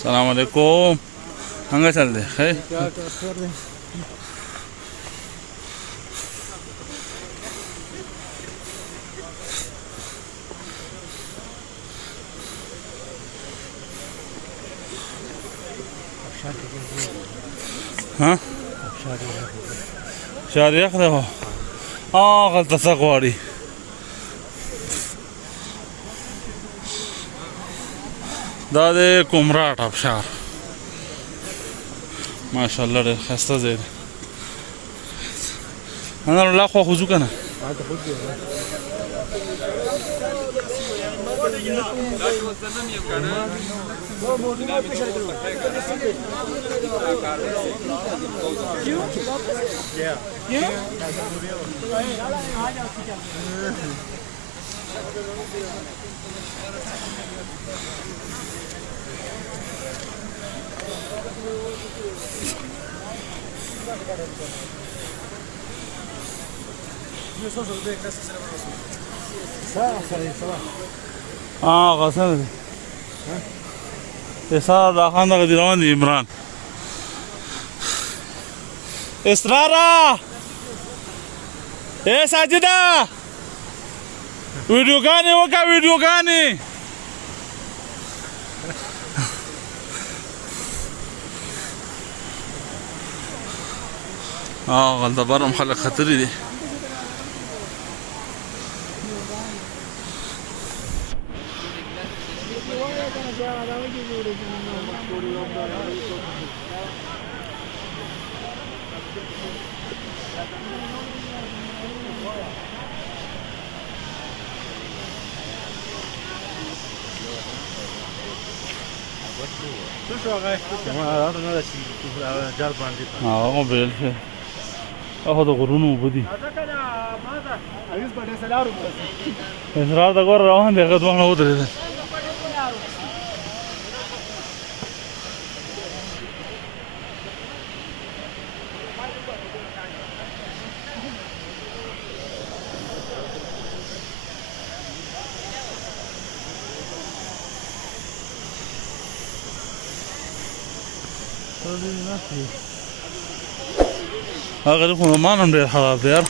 السلام علیکم څنګه چل دی خیر ها شاد یخ دی خو هغلته څه غواړي دا د کمراټ ابشار ماشاءالله ډېر ښایسته ځای دی انار الله خوا خو ځو که نه غسل اسرار راخان دغه دی روان دی عمران اسرارا اے ساجده ویډیوګانې وکړه ویډیوګانې هلته بر هم خلک خطرې دي هغه بیل شه هغه د غرونو اوبه دي اسرار د ګوره روان دی هغه دوه نه ودرېدل هغه خو مان هم ډېر خراب دی یار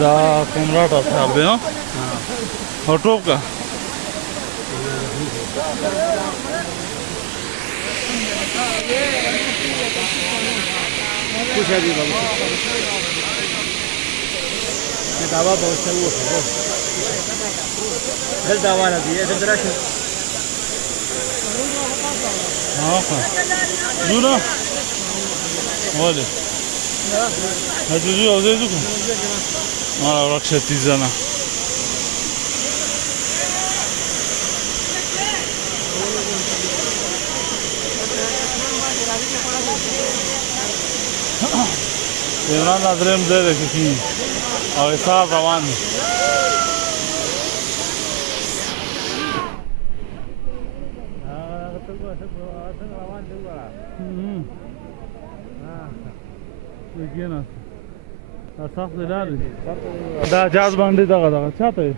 دا کمراټ ابشار دی او ټوپ کا دعوا به ورته وکړو دلته والا دی دلته راشه جوړه ولې هجوزي او زه ځو راکشه تیزانه عمران درېیم ځای دی کې او حساب روان دی دا جاز باندې دغه چاته